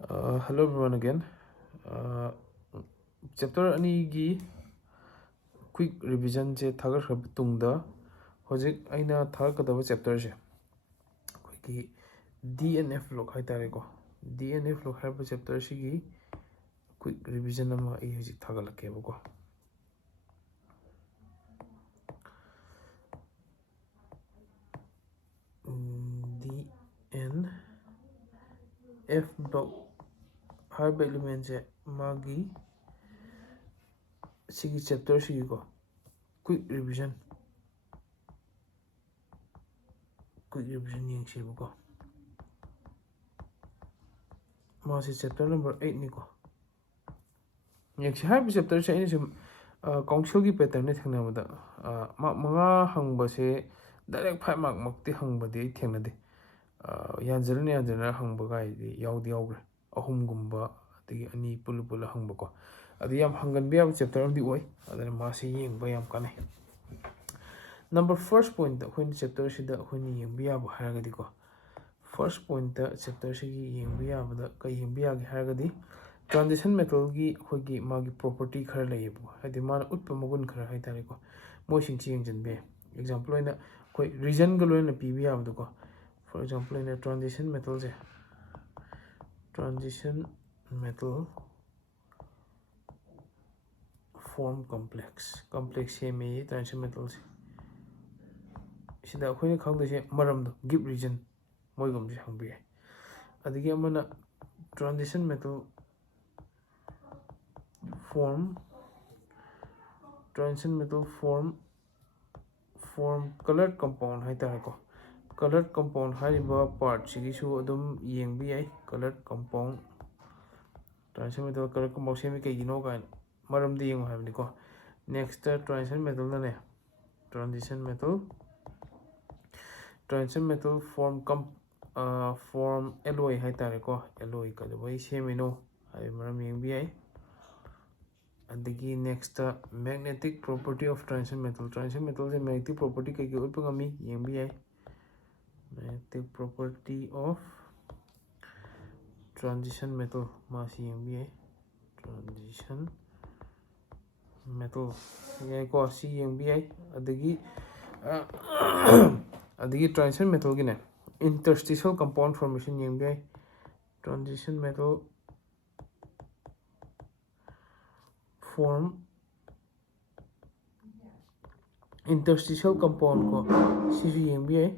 Hello everyone again. Chapter anigi quick revision je thagar khab tungda hojik aina thar kadaba chapter je ki DNF log hai tare ko DNF log har chapter sigi quick revision ama I hojik thagal ke ko DNF log har element je magi sigi chapter sigi ko quick revision yang shi ko ma si chapter number 8 ni ko yang shi har chapter se ini council ki pattern ne thangna mada manga hangba se direct 5 mark makti hangba de thengna de yanjana hangba gai de yaudi yaugre ahum gumba adigi ani pulu hangba ko adi yam hangan biya chapter di oi adana ma se yengba yam kanai number first point da when chapter sida when yengbiya ba haragadi ko first point da chapter sigi yengbiya ba da kai yengbiya gi haragadi transition metal gi hogi magi property khar layebo hadi man utpa magun khar hai tare ko mo sing chi yengjan be example ina koi region ga loina pbi abdu ko for example ina transition metal je transition metal form complex semi transition metal sida akhoi khangda je maram do give region moi gum je hangbi adigi amana transition metal form colored compound hai tare ko colored compound hariba part sigi su adum yengbi ai colored compound transition metal colored compound semi kai gino kan maram di yeng habni ko next transition metal na ne transition metal form alloy hai tare ko alloy ka de bai semi no ai maram yengbi ai adigi next magnetic property of transition metal je magnetic property kai gi utpa ngami yengbi ai magnetic property of transition metal masi yengbi ai transition metal yai ko si yengbi ai adigi transition metal gi ne interstitial compound formation yengbi ai transition metal form interstitial compound ko si yengbi ai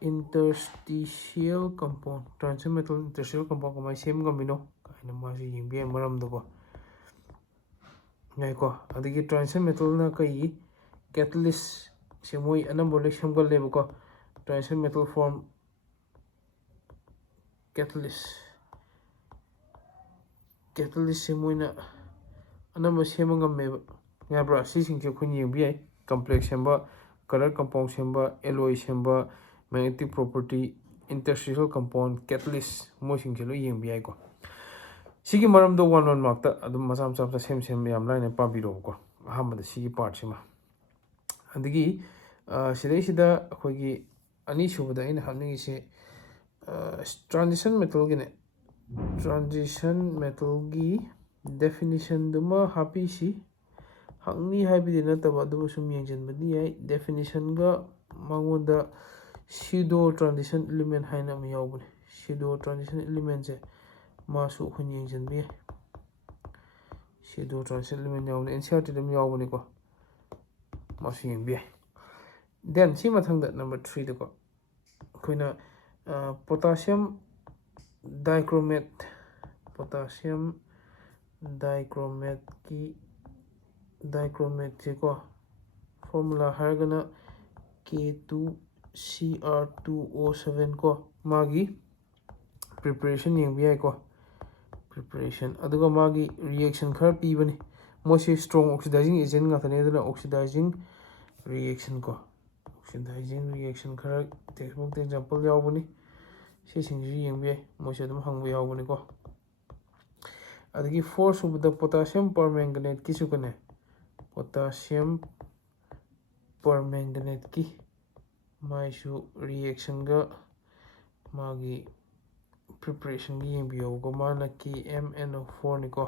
interstitial compound transition metal interstitial compound ko mai sem gamino kaina ma si yengbi ai maram do ko ngai ko adigi transition metal na kai catalyst se moi anambo le samgal le ko transition metal form catalyst se moi na anambo semangam me nga bra si sing che khun yeng bi ai complex semba color compound semba alloy semba magnetic property interstitial compound catalyst mo sing che lo yeng bi ai ko sigi maram do one mark ta adum masam sam sem yam line pa biro ko aham da sigi part sima adigi sida akhoi ani subada ina halni se transition metal gi ne transition metal gi definition duma happy si hangni haibidi nataba du sum yengjen badi ai definition ga mangoda pseudo transition element haina mi yawbune pseudo transition element je masu khun yengjen bi pseudo transition element yawbune ncrt dum yawbune ko masu yeng bi then si mathang da number 3 da ko khoina potassium dichromate ki ko formula hargana K2Cr2O7 ko magi preparation yengbi ai ko preparation aduga magi reaction khar pi bani mosi strong oxidizing agent nga thane dana oxidizing reaction khar textbook example yaw bani si singri yengbi ai mosi adum hangbi yaw bani ko adigi force of the potassium permanganate ki sukane potassium permanganate ki maisu reaction ga magi ꯄ꯭ꯔꯤꯄꯔꯦꯁꯟꯒꯤ ꯌꯦꯡꯕꯤꯌꯣꯀꯣ ꯃꯥꯅ KMNO4 ꯅꯤꯀꯣ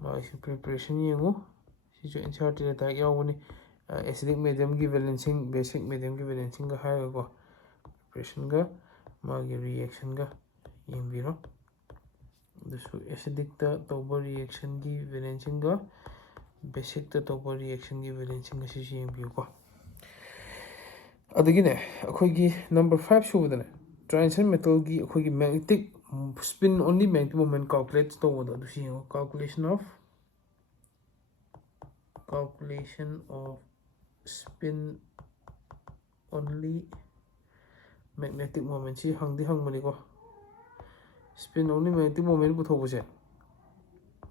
ꯃꯥꯒꯤꯁꯨ preparation ꯌꯦꯡꯉꯨ ꯁꯤꯁꯨ NCERT direct ꯌꯥꯎꯕꯅꯤ acidic ꯃꯦꯗꯤꯌꯝꯒꯤ ꯕꯦꯂꯦꯟꯁꯤꯡ basic ꯃꯦꯗꯤꯌꯝꯒꯤ ꯕꯦꯂꯦꯟꯁꯤꯡꯒ ꯍꯥꯏꯔꯒꯀꯣ ꯄ꯭ꯔꯤꯄꯔꯦꯁꯟꯒ ꯃꯥꯒꯤ ꯔꯤꯑꯦꯛꯁꯟꯒ ꯌꯦꯡꯕꯤꯔꯣ ꯑꯗꯨꯁꯨ ꯑꯦꯁꯤꯗꯤꯛꯇ ꯇꯧꯕ ꯔꯤꯑꯦꯛꯁꯟꯒꯤ ꯕꯦꯂꯦꯟꯁꯤꯡꯒ ꯕꯦꯁꯤꯛꯇ ꯇꯧꯕ ꯔꯤꯑꯦꯛꯁꯟꯒꯤ ꯕꯦꯂꯦꯟꯁꯤꯡꯒ ꯁꯤꯁꯨ ꯌꯦꯡꯕꯤꯌꯨꯀꯣ ꯑꯗꯒꯤꯅꯦ ꯑꯩꯈꯣꯏꯒꯤ ꯅꯝꯕꯔ 5 ꯁꯨꯕꯗꯅꯦ ꯇ꯭ꯔꯥꯟꯁꯤꯁꯟ ꯃꯦꯇꯜꯒꯤ ꯑꯩꯈꯣꯏꯒꯤ magnetic spin only magnetic moment calculate ꯇꯧꯕꯗꯣ ꯑꯗꯨꯁꯨ ꯌꯦꯡꯉꯣ calculation of spin only magnetic moment ꯁꯤ hangmaniko spin only magnetic moment puthokbase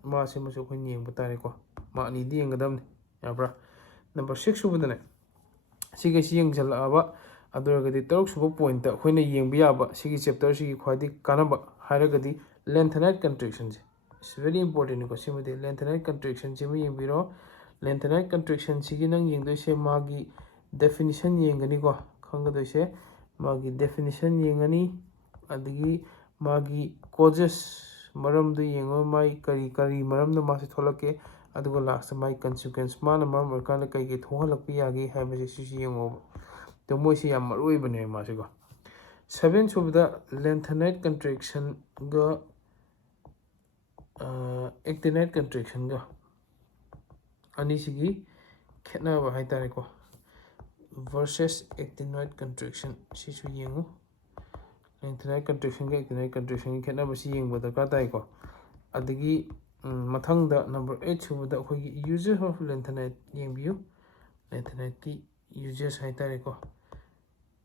maase masu akhoi yengba tare ko ma ani di yengadamni yabra number 6 subadane siga si yengjalaba aduragadi taruk suba point ta khoina yengba yaba sigi chapter sigi khwadi kanaba haragadi lengthened contraction is very important ko simade lengthened contraction simu yengbiro lengthened contraction sigi nang yengdoise magi definition yengani ko khangadoise magi definition yengani adigi magi causes maramdu yengo mai kari maramdu masi tholake adugo last mai consequence mana maram orkana kai ge thohalakpi yagi haibase sisi yengo to moisi yam maroi bane masigo 7 subda lengthened contraction ga actinide contraction ga ani sigi khena ba hai tare ko versus actinide contraction sisu yengu lengthened contraction ga actinide contraction khena ba si yengba darkar tai ko adigi mathangda number 8 subda akhoi uses of lengthened yengbiu lengthened ki uses hai tare ko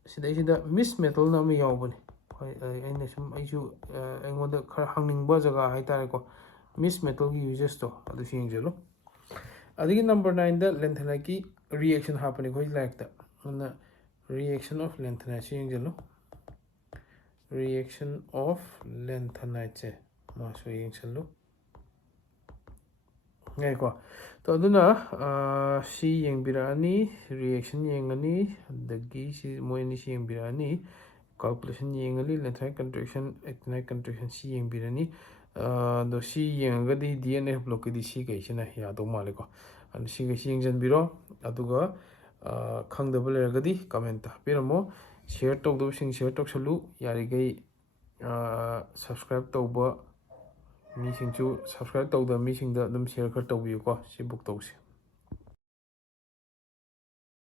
sida miss metal na ma yawbani aina sum aisu aingoda khar hangningba jaga hai tare ko miss metal ki uses to adu singjelo adigi number 9 da lengthened ki reaction hapani khoi like da na reaction of lengthened singjelo reaction of lengthened che ma so yengchalo ngai ko to aduna si yengbirani reaction yengani adagi si moini si yengbirani calculation yengali lengthened contraction actinide contraction si yengbirani do si yengagadi DNA block di si gaisina ya do maliko and si gaisi yengjanbiro aduga khangdaba leragadi comment ta piramo share tawdo sing share tawsalu yarigei subscribe tawba mi singchu subscribe tawda mi singda dum share khar tawbiyo ko si book tawse